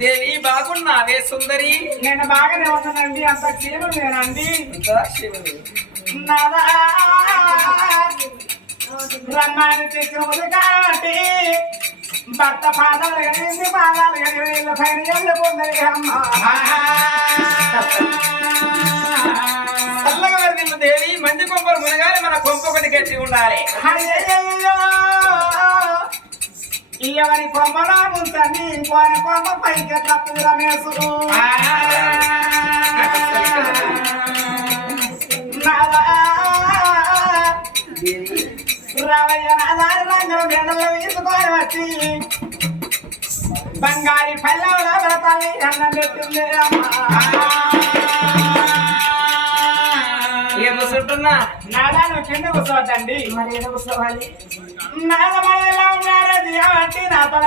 దేవి బాగున్నావే సుందరి? నేను బాగానే ఉన్నానండి. అంత క్షీణం నేనండి. రమ్మాని తెచ్చిన కాబట్టి భర్త పాదాలు కడిగింది, పాదాలు కడిగిన పైన వెళ్ళిపోతుంది అమ్మ. చల్లగా వరదిల్లు దేవి. మంది కొంపలు మునగాలి, మన కొంప ఒకటి గట్టి ఉండాలి. ఎవరి కొమ్మలో ఉంచండి, ఇంకోని కొమ్మ పైకి తప్పు రమేశు. రావయ్య నాదారి రంగం మెడలో తీసుకొని వచ్చి బంగారి పల్లెల తల్లి అన్నం పెట్టింది కూర్చుంటున్నా. నాదాను కింద కూర్చోవద్దండి. మరి ఏదో కూర్చోవాలి. నాదమల్లా ఉన్నారది అంటే నా తల